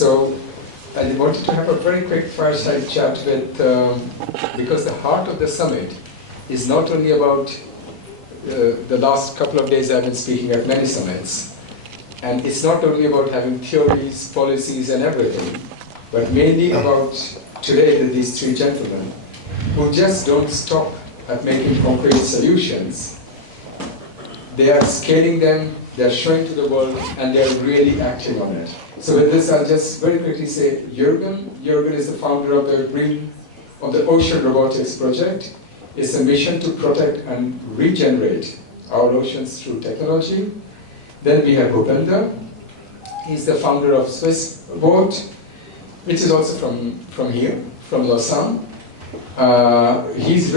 So I wanted to have a very quick fireside chat with, because the heart of the summit is not only about the last couple of days I've been speaking at many summits, and it's not only about having theories, policies, and everything, but mainly about today these three gentlemen who just don't stop at making concrete solutions. They are scaling them, they're showing to the world, and they're really acting on it. So with this, I'll just very quickly say Jürgen. Jürgen is the founder of the Ocean Robotics project. It's a mission to protect and regenerate our oceans through technology. Then we have Bhupinder. He's the founder of Swiss Boat, which is also from here, from Lausanne. He's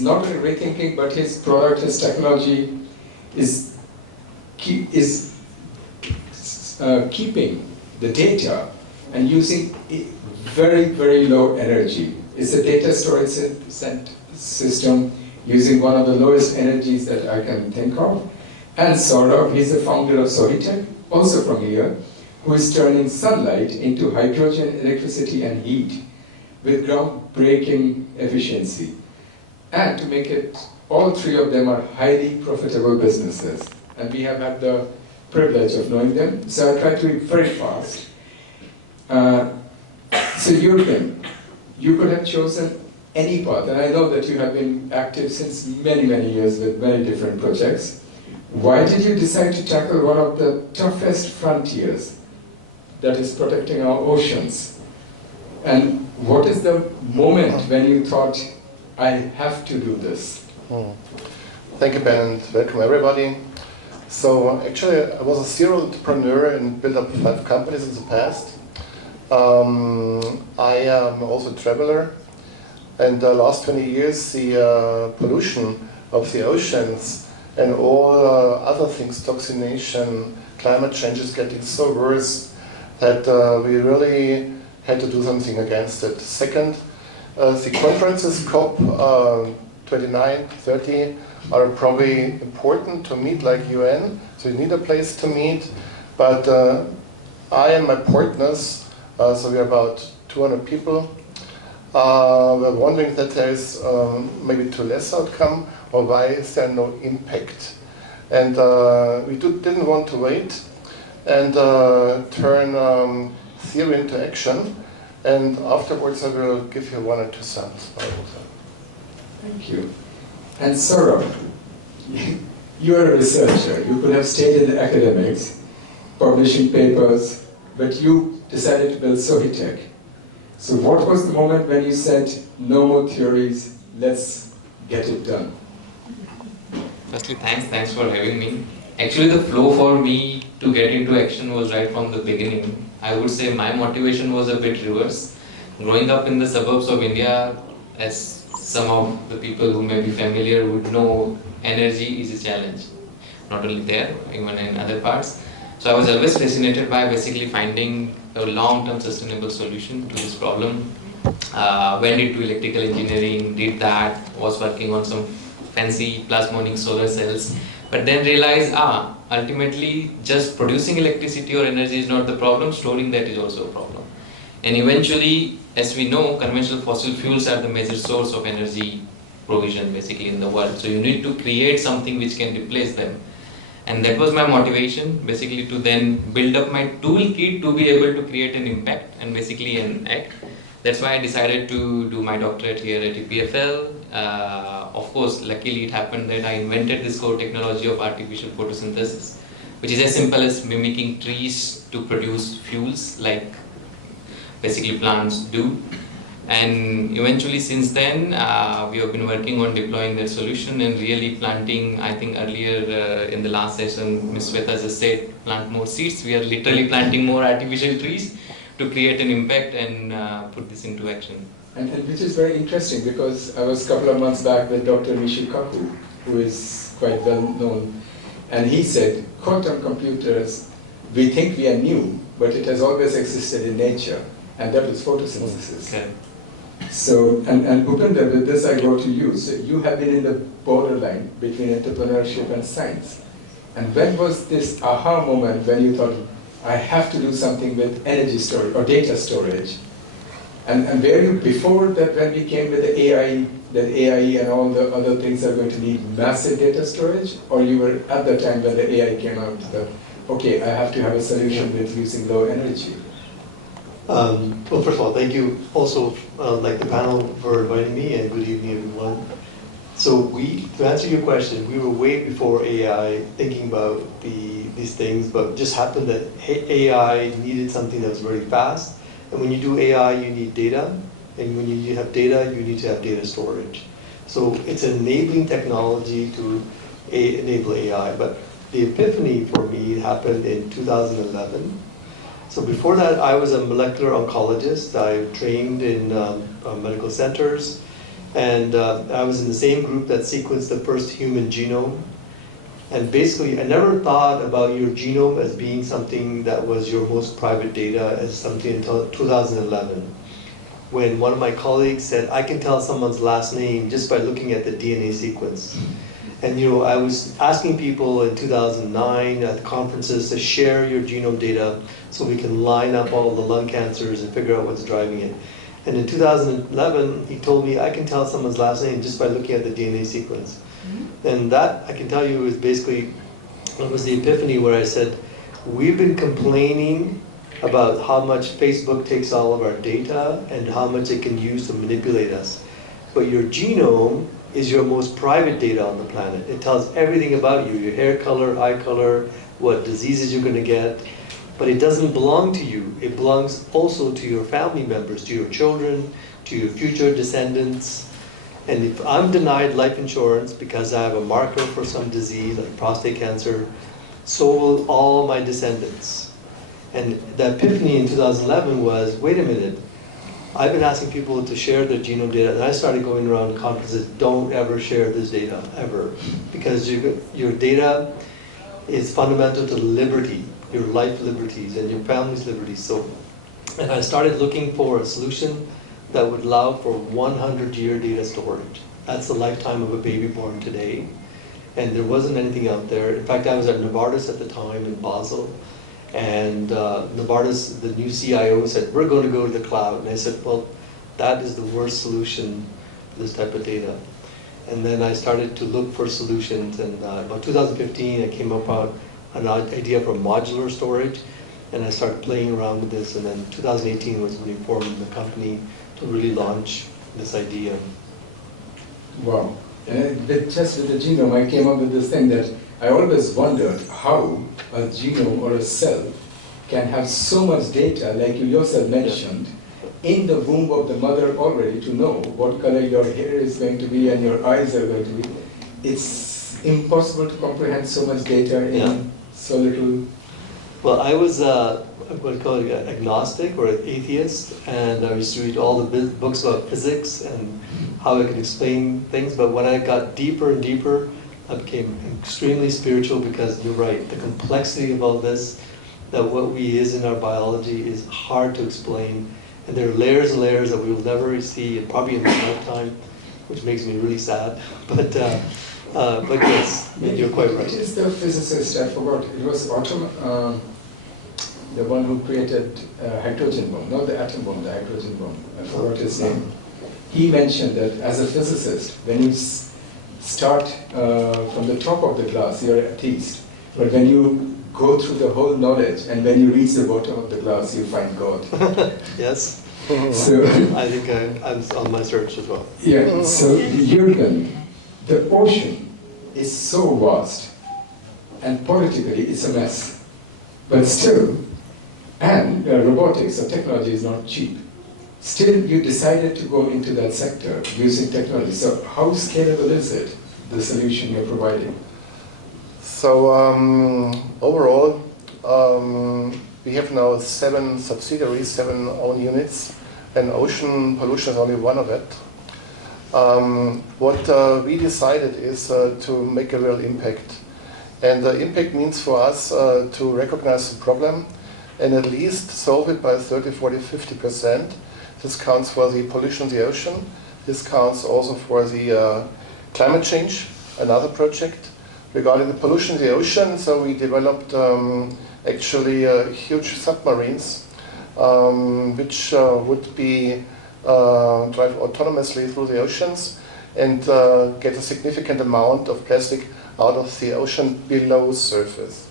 not only rethinking, but his product, his technology is keeping the data and using very, very low energy. It's a data storage system using one of the lowest energies that I can think of. And Saurabh, he's the founder of Soitec, also from here, who is turning sunlight into hydrogen, electricity, and heat with groundbreaking efficiency. And to make it, all three of them are highly profitable businesses. And we have had the privilege of knowing them, so I'll try to be very fast. So Jürgen, you could have chosen any path, and I know that you have been active since many, many years with many different projects. Why did you decide to tackle one of the toughest frontiers, that is protecting our oceans? And what is the moment when you thought, I have to do this? Thank you, Ben, and welcome everybody. So actually, I was a serial entrepreneur and built up 5 companies in the past. I am also a traveler, and the last 20 years, the pollution of the oceans and all other things, toxination, climate change is getting so worse that we really had to do something against it. Second, the conferences, COP 29, 30, are probably important to meet, like UN, so you need a place to meet. But I and my partners, so we're about 200 people, we're wondering that there is maybe too less outcome, or why is there no impact? And we didn't want to wait and turn theory into action. And afterwards I will give you 1 or 2 cents. Thank you. And Saurabh, you are a researcher. You could have stayed in the academics, publishing papers, but you decided to build Soitec. So what was the moment when you said, no more theories, let's get it done? Firstly, thanks for having me. Actually, the flow for me to get into action was right from the beginning. I would say my motivation was a bit reverse. Growing up in the suburbs of India, as some of the people who may be familiar would know, energy is a challenge. Not only there, even in other parts. So I was always fascinated by basically finding a long-term sustainable solution to this problem. Went into electrical engineering, did that, was working on some fancy plasmonic solar cells, but then realized, ultimately just producing electricity or energy is not the problem, storing that is also a problem. And eventually, as we know, conventional fossil fuels are the major source of energy provision basically in the world. So you need to create something which can replace them. And that was my motivation, basically to then build up my toolkit to be able to create an impact and basically an act. That's why I decided to do my doctorate here at EPFL. Of course, luckily it happened that I invented this core technology of artificial photosynthesis, which is as simple as mimicking trees to produce fuels like basically plants do. And eventually since then, we have been working on deploying that solution and really planting. I think earlier in the last session, Ms. Sweta just said, plant more seeds. We are literally planting more artificial trees to create an impact and put this into action. And which is very interesting, because I was a couple of months back with Dr. Michio Kaku, who is quite well known, and he said, quantum computers, we think we are new, but it has always existed in nature, and that is photosynthesis. Okay. So, and Bhupinder, with this I go to you. So you have been in the borderline between entrepreneurship and science. And when was this aha moment when you thought, I have to do something with energy storage or data storage. And were you before that, when we came with the AI, that AI and all the other things are going to need massive data storage, or you were at the time when the AI came out, okay, I have to have a solution with using low energy? Well, first of all, thank you also, like the panel, for inviting me, and good evening, everyone. So to answer your question, we were way before AI thinking about these things, but it just happened that AI needed something that was very fast. And when you do AI, you need data. And when you have data, you need to have data storage. So it's an enabling technology to enable AI. But the epiphany for me happened in 2011. So before that, I was a molecular oncologist. I trained in medical centers. And I was in the same group that sequenced the first human genome. And basically, I never thought about your genome as being something that was your most private data as something until 2011. When one of my colleagues said, I can tell someone's last name just by looking at the DNA sequence. And I was asking people in 2009 at conferences to share your genome data so we can line up all the lung cancers and figure out what's driving it. And in 2011, he told me, I can tell someone's last name just by looking at the DNA sequence. And that, I can tell you, is basically, it was the epiphany where I said, we've been complaining about how much Facebook takes all of our data and how much it can use to manipulate us. But your genome is your most private data on the planet. It tells everything about you, your hair color, eye color, what diseases you're going to get. But it doesn't belong to you. It belongs also to your family members, to your children, to your future descendants. And if I'm denied life insurance because I have a marker for some disease like prostate cancer, so will all my descendants. And the epiphany in 2011 was, wait a minute, I've been asking people to share their genome data, and I started going around conferences, don't ever share this data, ever. Because your data is fundamental to liberty, your life liberties and your family's liberties. So, and I started looking for a solution that would allow for 100-year data storage. That's the lifetime of a baby born today. And there wasn't anything out there. In fact, I was at Novartis at the time in Basel. And Novartis, the new CIO, said, we're going to go to the cloud. And I said, well, that is the worst solution for this type of data. And then I started to look for solutions. And about 2015, I came up with an idea for modular storage. And I started playing around with this. And then 2018 was when we formed the company to really launch this idea. Wow. And just with the genome, I came up with this thing that I always wondered how a genome or a cell can have so much data, like you yourself mentioned, in the womb of the mother already to know what color your hair is going to be and your eyes are going to be. It's impossible to comprehend so much data in so little. Well, I was what I call it, agnostic or an atheist, and I used to read all the books about physics and how I could explain things. But when I got deeper and deeper, I became extremely spiritual, because you're right, the complexity of all this, that what we is in our biology is hard to explain. And there are layers and layers that we will never see, and probably in my lifetime, which makes me really sad. But yes, you're quite right. It is the physicist, I forgot, it was the one who created hydrogen bomb, not the atom bomb, the hydrogen bomb. I forgot his name. He mentioned that as a physicist, when you start from the top of the glass, you're an atheist. But when you go through the whole knowledge, and when you reach the bottom of the glass, you find God. Yes. So I think I'm on my search as well. Yeah, so Jürgen, the ocean is so vast, and politically it's a mess. But still, and robotics or technology is not cheap. Still, you decided to go into that sector using technology. So how scalable is it, the solution you're providing? So overall, we have now 7 subsidiaries, 7 own units, and ocean pollution is only one of it. What we decided is to make a real impact. And the impact means for us to recognize the problem and at least solve it by 30, 40, 50%. This counts for the pollution of the ocean. This counts also for the climate change, another project. Regarding the pollution of the ocean, so we developed actually huge submarines which would be drive autonomously through the oceans and get a significant amount of plastic out of the ocean below surface.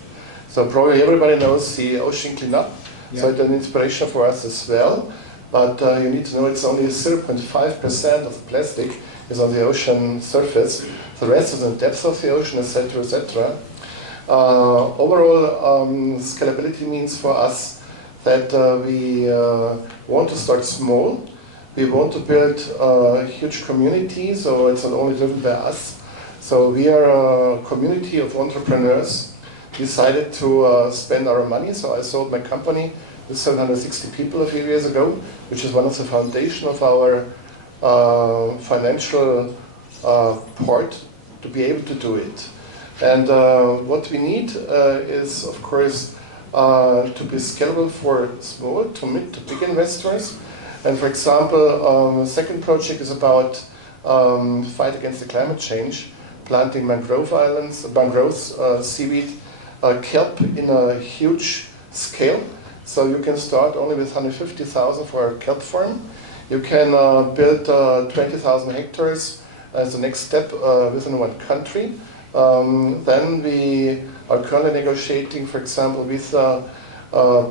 So probably everybody knows the ocean cleanup, so it's an inspiration for us as well. But you need to know it's only 0.5% of the plastic is on the ocean surface. The rest is in the depth of the ocean, etc., etc. Overall, scalability means for us that we want to start small. We want to build a huge community, so it's not only driven by us. So we are a community of entrepreneurs, decided to spend our money. So I sold my company with 760 people a few years ago, which is one of the foundation of our financial part to be able to do it. And what we need is, of course, to be scalable for small to mid to big investors. And for example, the second project is about fight against the climate change, planting mangrove islands, mangroves, seaweed, kelp in a huge scale. So you can start only with 150,000 for a kelp farm. You can build 20,000 hectares as the next step within one country. Then we are currently negotiating, for example, with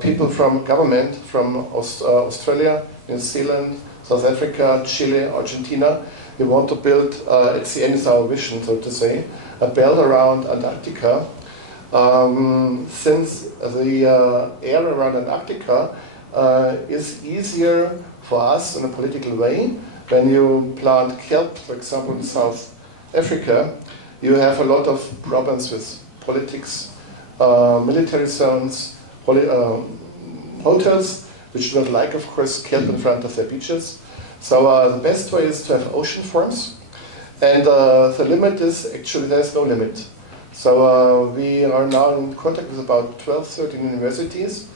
people from government from Australia, New Zealand, South Africa, Chile, Argentina. We want to build, at the end is our vision, so to say, a belt around Antarctica. Since the air around Antarctica is easier for us in a political way. When you plant kelp, for example, in South Africa, you have a lot of problems with politics, military zones, hotels, which do not like, of course, kelp in front of their beaches. So the best way is to have ocean farms. And the limit is, actually, there's no limit. So we are now in contact with about 12, 13 universities,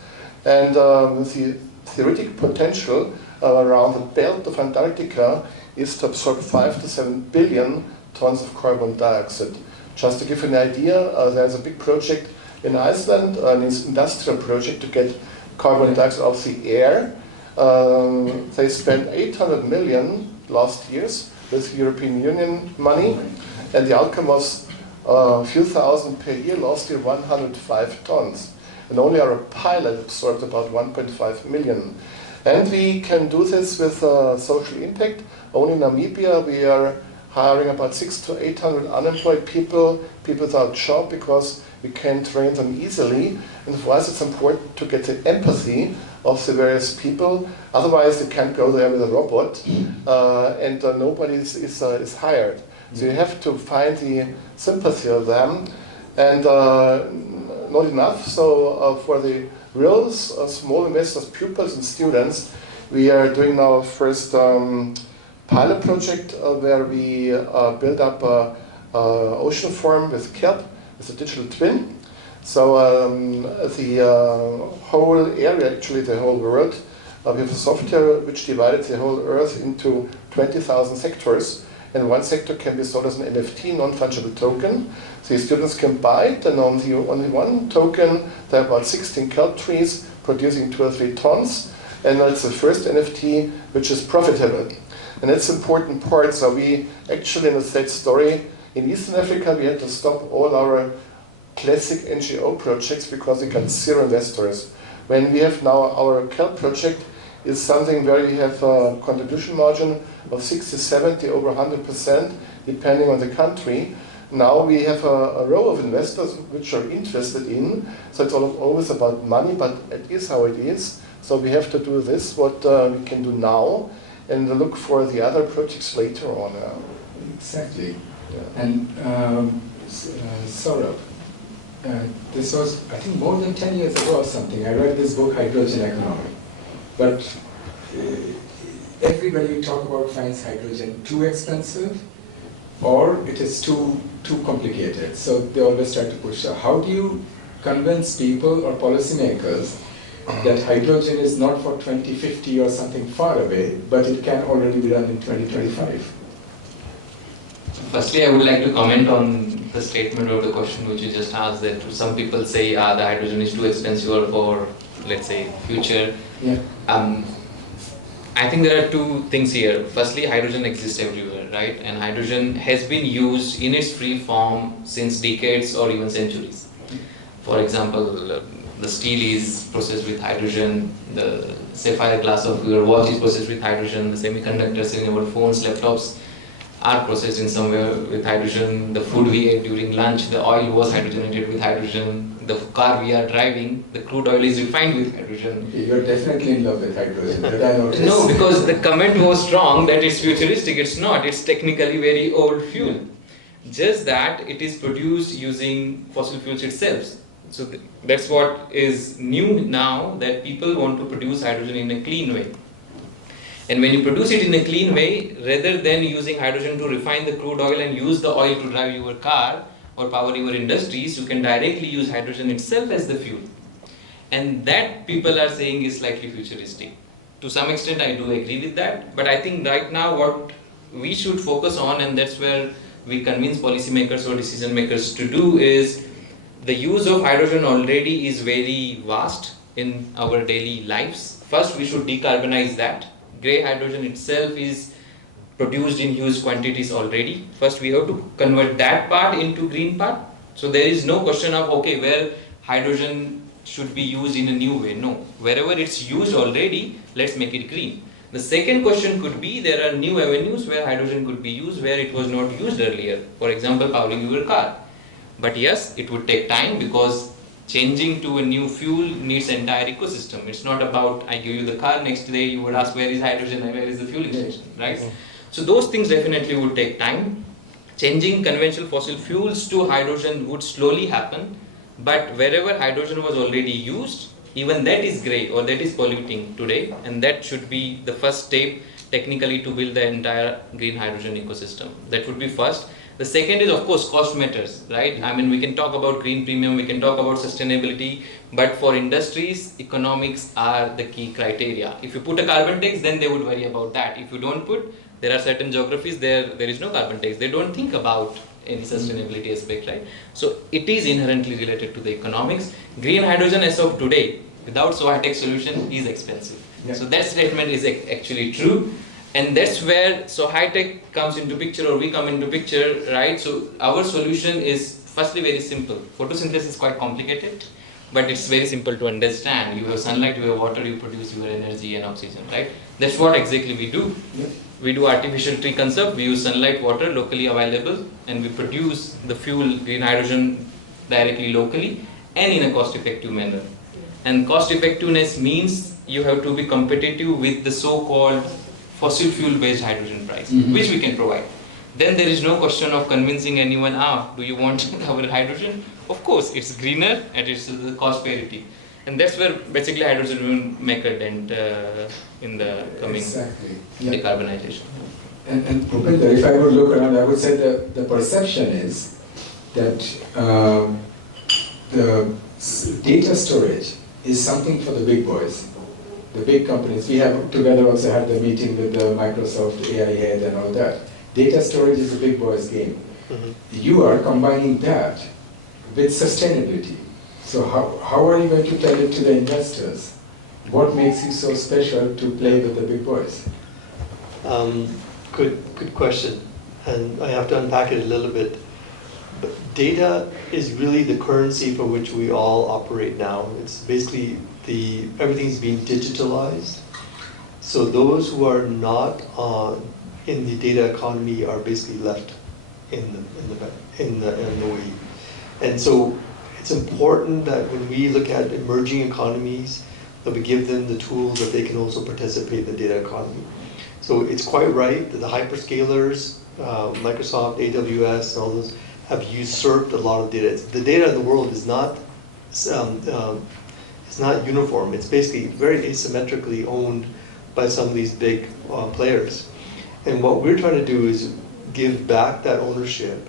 and the theoretical potential around the belt of Antarctica is to absorb 5 to 7 billion tons of carbon dioxide. Just to give you an idea, there's a big project in Iceland, an industrial project to get carbon dioxide out of the air. They spent 800 million last years with European Union money, and the outcome was a few thousand per year, last year 105 tons. And only our pilot absorbed about 1.5 million. And we can do this with social impact. Only in Namibia we are hiring about 600 to 800 unemployed people without job, because we can train them easily. And for us it's important to get the empathy of the various people. Otherwise you can't go there with a robot and nobody is hired. So you have to find the sympathy of them, and not enough. So for the real small investors, pupils and students, we are doing now our first pilot project where we build up an ocean farm with kelp, with a digital twin. So the whole area, actually the whole world, we have a software which divided the whole Earth into 20,000 sectors. And one sector can be sold as an NFT, non-fungible token. So students can buy it, and on the only one token, there are about 16 kelp trees producing 2 or 3 tons. And it's the first NFT which is profitable. And that's an important part. So we actually, in a sad story, in Eastern Africa, we had to stop all our classic NGO projects because we got 0 investors. When we have now our kelp project, is something where we have a contribution margin of 60, 70, over 100%, depending on the country. Now we have a row of investors which are interested in, so it's always about money, but it is how it is. So we have to do this, what we can do now, and look for the other projects later on. Exactly. Yeah. And Saurabh, this was, I think, more than 10 years ago or something. I read this book, Hydrogen Economy. But everybody you talk about finds hydrogen too expensive, or it is too complicated. So they always try to push. So how do you convince people or policymakers that hydrogen is not for 2050 or something far away, but it can already be done in 2025? Firstly, I would like to comment on the statement or the question which you just asked, that some people say the hydrogen is too expensive for, let's say, future. Yeah. I think there are two things here. Firstly, hydrogen exists everywhere, right? And hydrogen has been used in its free form since decades or even centuries. For example, the steel is processed with hydrogen, the sapphire glass of your watch is processed with hydrogen, the semiconductors in our phones, laptops are processed in somewhere with hydrogen, the food we ate during lunch, the oil was hydrogenated with hydrogen, the car we are driving, the crude oil is refined with hydrogen. You're definitely in love with hydrogen, that I noticed. No, because the comment was strong that it's futuristic. It's not. It's technically very old fuel. Just that it is produced using fossil fuels itself. So that's what is new now, that people want to produce hydrogen in a clean way. And when you produce it in a clean way, rather than using hydrogen to refine the crude oil and use the oil to drive your car or power your industries, you can directly use hydrogen itself as the fuel. And that people are saying is slightly futuristic. To some extent I do agree with that, but I think right now what we should focus on, and that's where we convince policymakers or decision makers to do, is the use of hydrogen already is very vast in our daily lives. First we should decarbonize that. Grey hydrogen itself is produced in huge quantities already. First we have to convert that part into green part. So there is no question of, okay, where hydrogen should be used in a new way. No, wherever it's used already, let's make it green. The second question could be, there are new avenues where hydrogen could be used where it was not used earlier. For example, powering your car. But yes, it would take time, because changing to a new fuel needs entire ecosystem. It's not about I give you the car, next day you would ask where is hydrogen and where is the fueling station, right? So those things definitely would take time. Changing conventional fossil fuels to hydrogen would slowly happen, but wherever hydrogen was already used, even that is grey or that is polluting today, and that should be the first step technically to build the entire green hydrogen ecosystem. That would be first. The second is, of course, cost matters, right? I mean, we can talk about green premium, we can talk about sustainability, but for industries, economics are the key criteria. If you put a carbon tax, then they would worry about that. If you don't put, there are certain geographies there is no carbon tax. They don't think about any sustainability aspect, right? So it is inherently related to the economics. Green hydrogen as of today, without so high-tech solution, is expensive. Yeah. So that statement is actually true. And that's where so high-tech comes into picture, or we come into picture, right? So our solution is firstly very simple. Photosynthesis is quite complicated, but it's very simple to understand. You have sunlight, you have water, you produce your energy and oxygen, right? That's what exactly we do. Yeah. We do artificial tree conserve, we use sunlight, water locally available, and we produce the fuel, green hydrogen, directly locally and in a cost-effective manner. And cost-effectiveness means you have to be competitive with the so-called fossil fuel-based hydrogen price, which we can provide. Then there is no question of convincing anyone, do you want our hydrogen? Of course, it's greener and it's the cost parity. And that's where basically hydrogen will make a dent in the coming decarbonization. And Bhupinder, if I would look around, I would say that the perception is that the data storage is something for the big boys. The big companies. We have together also had the meeting with the Microsoft AI head and all that. Data storage is a big boys game. You are combining that with sustainability. So how are you going to tell it to the investors? What makes you so special to play with the big boys? Good question. And I have to unpack it a little bit. But data is really the currency for which we all operate now. It's basically everything's being digitalized. So those who are not in the data economy are basically left in the way. And so it's important that when we look at emerging economies, that we give them the tools that they can also participate in the data economy. So it's quite right that the hyperscalers, Microsoft, AWS, all those, have usurped a lot of data. The data in the world is not uniform. It's basically very asymmetrically owned by some of these big players. And what we're trying to do is give back that ownership.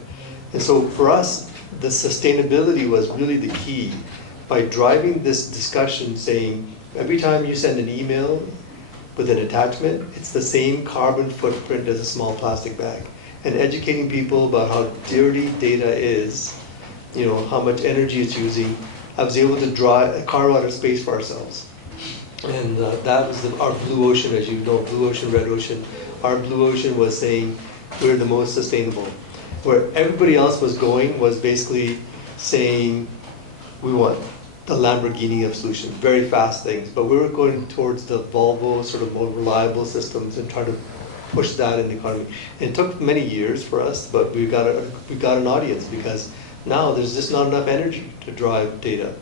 And so for us, the sustainability was really the key. By driving this discussion saying, every time you send an email with an attachment, it's the same carbon footprint as a small plastic bag. and educating people about how dirty data is, you know, how much energy it's using, I was able to carve out a space for ourselves. And that was our blue ocean, as you know, blue ocean, red ocean. Our blue ocean was saying we're the most sustainable. Where everybody else was going was basically saying we want the Lamborghini of solutions, very fast things. But we were going towards the Volvo, sort of more reliable systems and trying to push that in the economy. And it took many years for us, but we got an audience because now there's just not enough energy to drive data.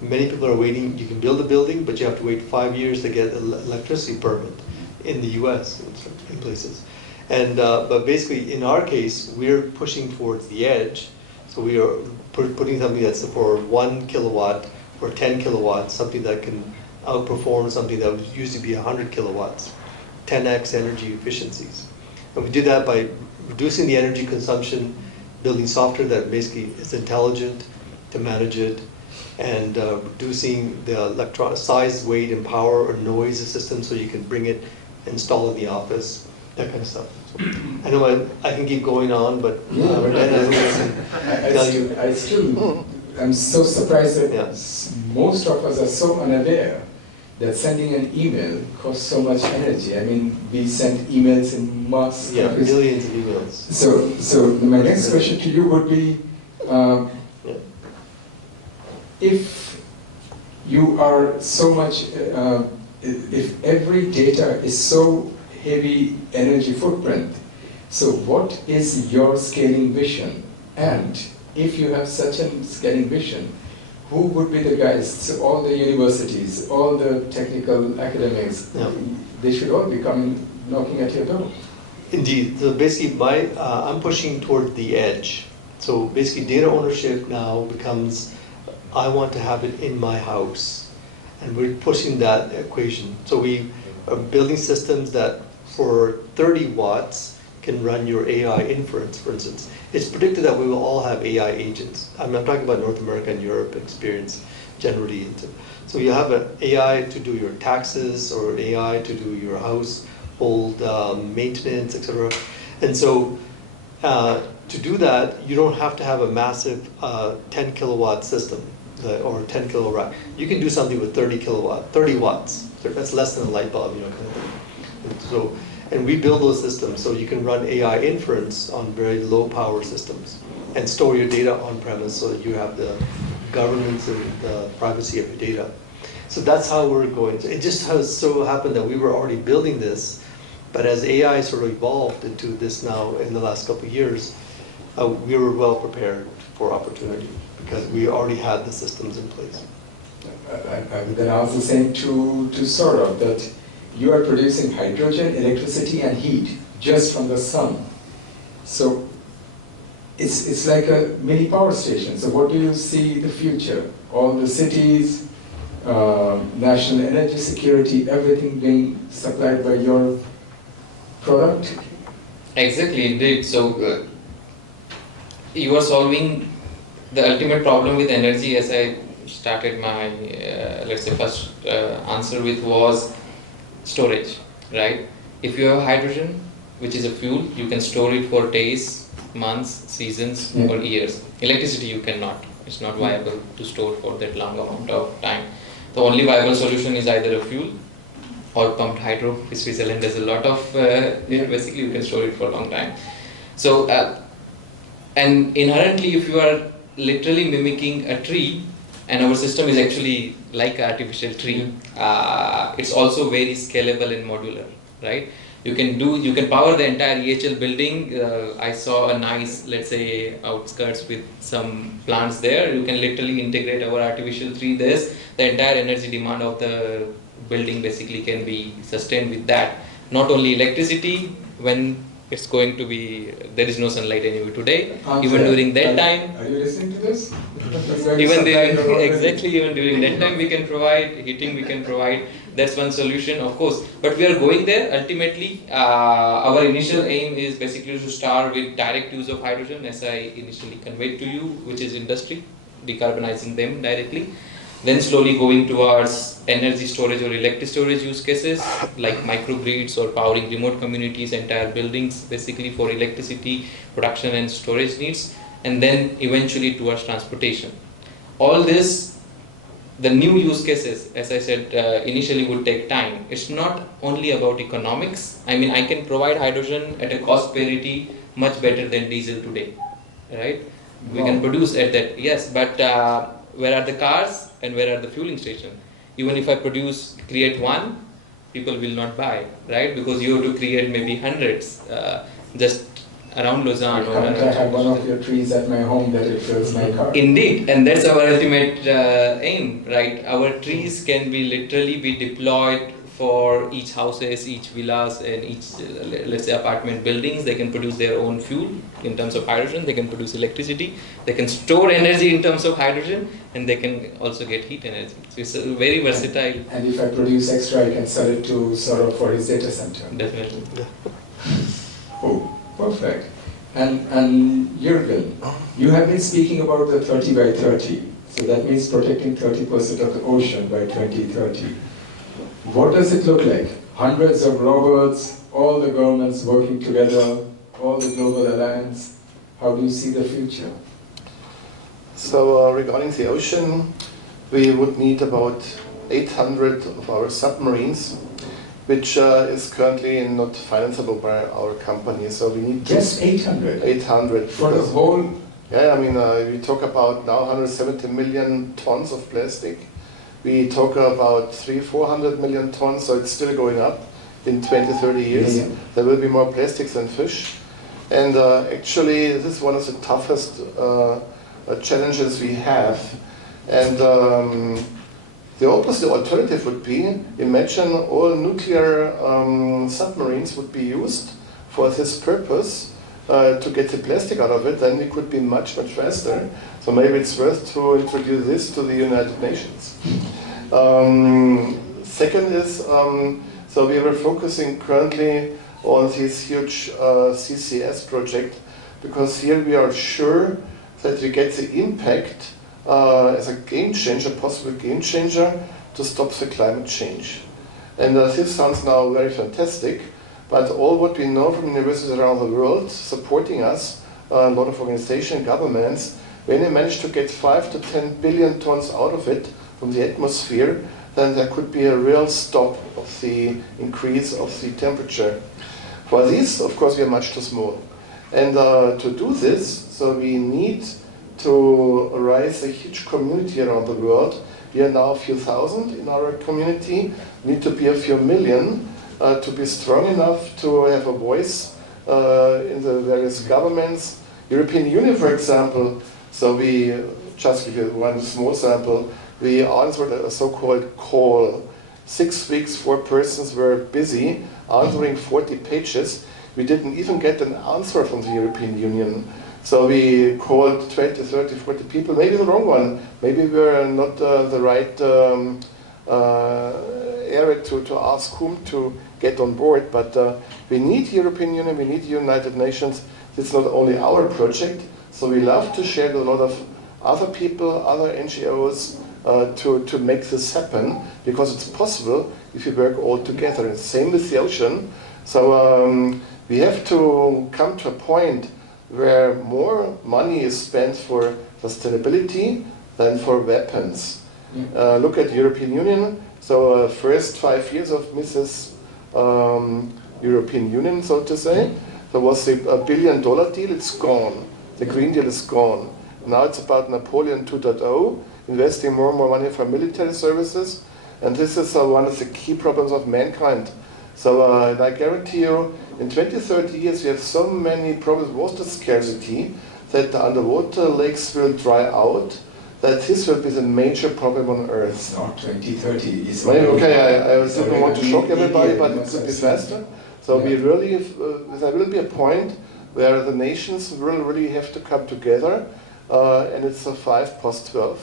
Many people are waiting. You can build a building, but you have to wait 5 years to get an electricity permit in the US in places. And but basically, in our case, we're pushing towards the edge. So we are putting something that's for 1 kilowatt or 10 kilowatts, something that can outperform something that would usually be 100 kilowatts, 10x energy efficiencies. And we do that by reducing the energy consumption, building software that basically is intelligent to manage it, and reducing the size, weight, and power or noise of the system so you can bring it, install in the office, that kind of stuff. So, I know I can keep going on, but I'm so surprised that Yeah. most of us are so unaware that sending an email costs so much energy. I mean, we send emails in mass. Yeah, millions of emails. So my next question to you would be, if you are so much, if every data is so heavy energy footprint, so what is your scaling vision? And if you have such a scaling vision, who would be the guys? So all the universities, all the technical academics, they should all be coming, knocking at your door. Indeed. So basically, I'm pushing toward the edge. So basically, data ownership now becomes, I want to have it in my house. And we're pushing that equation. So we are building systems that for 30 watts can run your AI inference, for instance. It's predicted that we will all have AI agents. I'm talking about North America and Europe experience generally. So you have an AI to do your taxes or an AI to do your household maintenance, etc. And so to do that, you don't have to have a massive 10 kilowatt system or 10 kilo rack. You can do something with 30 watts. So that's less than a light bulb, you know, kind of thing. And we build those systems so you can run AI inference on very low power systems and store your data on premise so that you have the governance and the privacy of your data. So that's how we're going. So it just has so happened that we were already building this, but as AI sort of evolved into this now in the last couple of years, we were well prepared for opportunity because we already had the systems in place. I would then ask the same to Saurabh, that you are producing hydrogen, electricity, and heat just from the sun. So it's like a mini power station. So what do you see the future? All the cities, national energy security, everything being supplied by your product? Exactly, indeed. So you are solving the ultimate problem with energy, as I started my, let's say, first answer with, was storage, right? If you have hydrogen, which is a fuel, you can store it for days, months, seasons, or years. Electricity you cannot. It's not viable to store for that long amount of time. The only viable solution is either a fuel or pumped hydro, which Switzerland does a lot of. Basically, you can store it for a long time. So, and inherently, if you are literally mimicking a tree, and our system is actually like an artificial tree, it's also very scalable and modular, right? You can power the entire EHL building. I saw a nice, let's say, outskirts with some plants there. You can literally integrate our artificial tree. The entire energy demand of the building basically can be sustained with that. Not only electricity, when it's going to be, there is no sunlight anyway today, even during that time. Are you listening to this? Even during that time we can provide heating, we can provide. That's one solution, of course. But we are going there. Ultimately, our initial aim is basically to start with direct use of hydrogen, as I initially conveyed to you, which is industry, decarbonizing them directly. Then slowly going towards energy storage or electric storage use cases like microgrids or powering remote communities, entire buildings basically for electricity production and storage needs, and then eventually towards transportation. All this, the new use cases, as I said initially, would take time. It's not only about economics. I mean, I can provide hydrogen at a cost parity much better than diesel today, right? We can produce at that, yes, but where are the cars and where are the fueling stations? Even if I create one, people will not buy, right? Because you have to create maybe hundreds just around Lausanne. I have one of your trees at my home that it fills my car. Indeed, and that's our ultimate aim, right? Our trees can be literally be deployed for each houses, each villas, and each, let's say, apartment buildings. They can produce their own fuel in terms of hydrogen. They can produce electricity. They can store energy in terms of hydrogen, and they can also get heat energy. So it's very versatile. And if I produce extra, I can sell it to Saurabh for his data center. Definitely. Oh, perfect. And Jürgen, you have been speaking about the 30 by 30. So that means protecting 30% of the ocean by 2030. What does it look like? Hundreds of robots, all the governments working together, all the global alliance. How do you see the future? So regarding the ocean, we would need about 800 of our submarines, which is currently not financeable by our company. So we need just 800. 800 for the whole. Yeah, I mean, we talk about now 170 million tons of plastic. We talk about 300-400 million tons, so it's still going up in 20-30 years. Yeah. There will be more plastics than fish. And actually, this is one of the toughest challenges we have. And the opposite alternative would be, imagine all nuclear submarines would be used for this purpose to get the plastic out of it, then we could be much, much faster. So maybe it's worth to introduce this to the United Nations. Second is, so we were focusing currently on this huge CCS project, because here we are sure that we get the impact as a game changer, possible game changer, to stop the climate change. And this sounds now very fantastic, but all what we know from universities around the world supporting us, a lot of organizations, governments, when they manage to get 5 to 10 billion tons out of it from the atmosphere, then there could be a real stop of the increase of the temperature. For this, of course, we are much too small. And to do this, so we need to raise a huge community around the world. We are now a few thousand in our community, we need to be a few million to be strong enough to have a voice in the various governments. European Union, for example, so we, just give you one small sample, we answered a so-called call. 6 weeks, 4 persons were busy answering 40 pages. We didn't even get an answer from the European Union. So we called 20, 30, 40 people, maybe the wrong one. Maybe we were not the right area to ask whom to get on board. But we need European Union, we need United Nations. It's not only our project. So we love to share with a lot of other people, other NGOs, to make this happen, because it's possible if you work all together. And same with the ocean. So we have to come to a point where more money is spent for sustainability than for weapons. Look at European Union. So first 5 years of Mrs. European Union, so to say, there was a $1 billion deal, it's gone. The Green Deal is gone. Now it's about Napoleon 2.0, investing more and more money for military services. And this is one of the key problems of mankind. So and I guarantee you, in 20, 30 years, we have so many problems with water scarcity that the underwater lakes will dry out, that this will be the major problem on Earth. It's not 20, 30. It's okay, I don't want to shock everybody, but it could be faster. So we really, there will be a point where the nations will really have to come together, and it's a 5 post 12.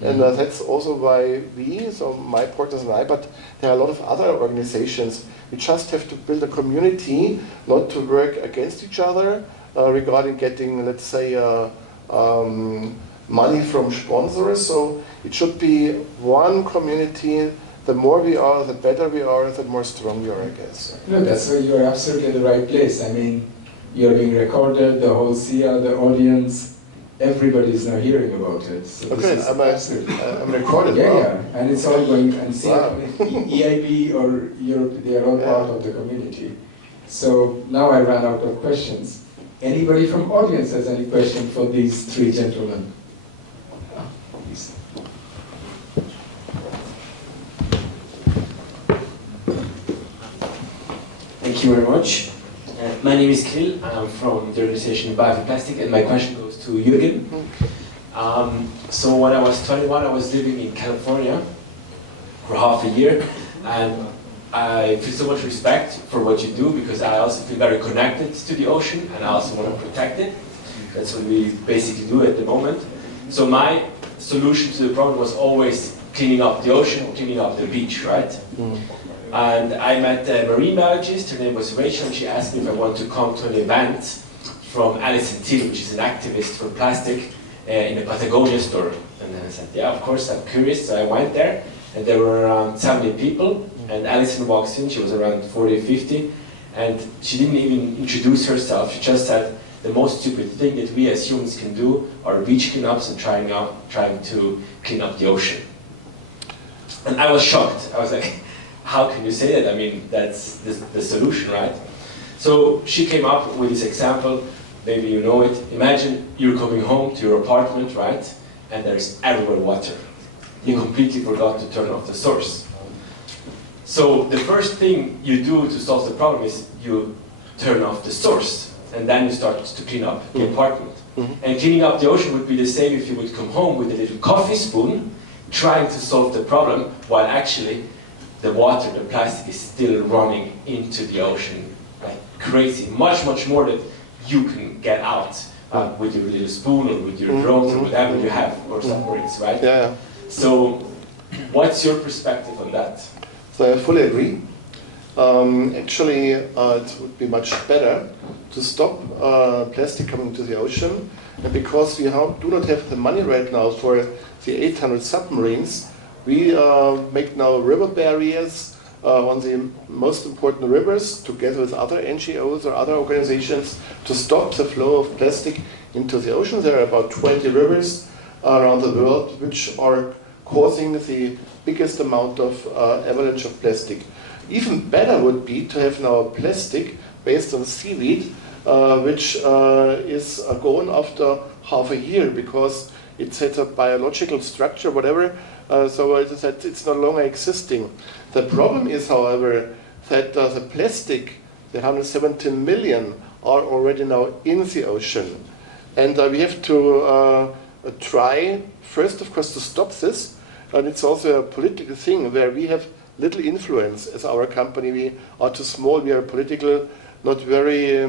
And that's also why we, so my partners and I, but there are a lot of other organizations. We just have to build a community, not to work against each other regarding getting, let's say, money from sponsors. So it should be one community. The more we are, the better we are, the more strong we are, I guess. No, that's why you're absolutely in the right place. I mean, you're being recorded, the whole SIIA, the audience, everybody is now hearing about it. So Okay, I'm recorded. Yeah, wow. yeah, and it's all going, and SIIA, Wow. EIB or Europe, they are all part of the community. So now I ran out of questions. Anybody from audience has any question for these three gentlemen? Please. Thank you very much. My name is Krill. I'm from the organization Bioplastic, and my question goes to Jürgen. So when I was 21, I was living in California for half a year, and I feel so much respect for what you do because I also feel very connected to the ocean, and I also want to protect it. That's what we basically do at the moment. So my solution to the problem was always cleaning up the ocean, cleaning up the beach, right? And I met a marine biologist, her name was Rachel, and she asked me if I wanted to come to an event from Alison Till, which is an activist for plastic, in a Patagonia store. And then I said, yeah, of course, I'm curious. So I went there, and there were around 70 people, and Alison walks in, she was around 40, 50, and she didn't even introduce herself. She just said, the most stupid thing that we as humans can do are beach cleanups and trying to clean up the ocean. And I was shocked. I was like, how can you say that? I mean, that's the solution, right? So she came up with this example, maybe you know it. Imagine you're coming home to your apartment, right? And there's everywhere water. You completely forgot to turn off the source. So the first thing you do to solve the problem is you turn off the source, and then you start to clean up the apartment. And cleaning up the ocean would be the same if you would come home with a little coffee spoon, trying to solve the problem, while actually the water, the plastic is still running into the ocean like crazy. Much, much more that you can get out with your little spoon or with your drones or whatever you have, or submarines, right? Yeah. So what's your perspective on that? So I fully agree. Actually, it would be much better to stop plastic coming to the ocean. And because we do not have the money right now for the 800 submarines, we make now river barriers on the most important rivers together with other NGOs or other organizations to stop the flow of plastic into the ocean. There are about 20 rivers around the world which are causing the biggest amount of avalanche of plastic. Even better would be to have now plastic based on seaweed which is gone after half a year because it has a biological structure, whatever, so it's no longer existing. The problem is, however, that the plastic, the 117 million, are already now in the ocean. And we have to try, first of course, to stop this. And it's also a political thing where we have little influence as our company. We are too small, we are political, not very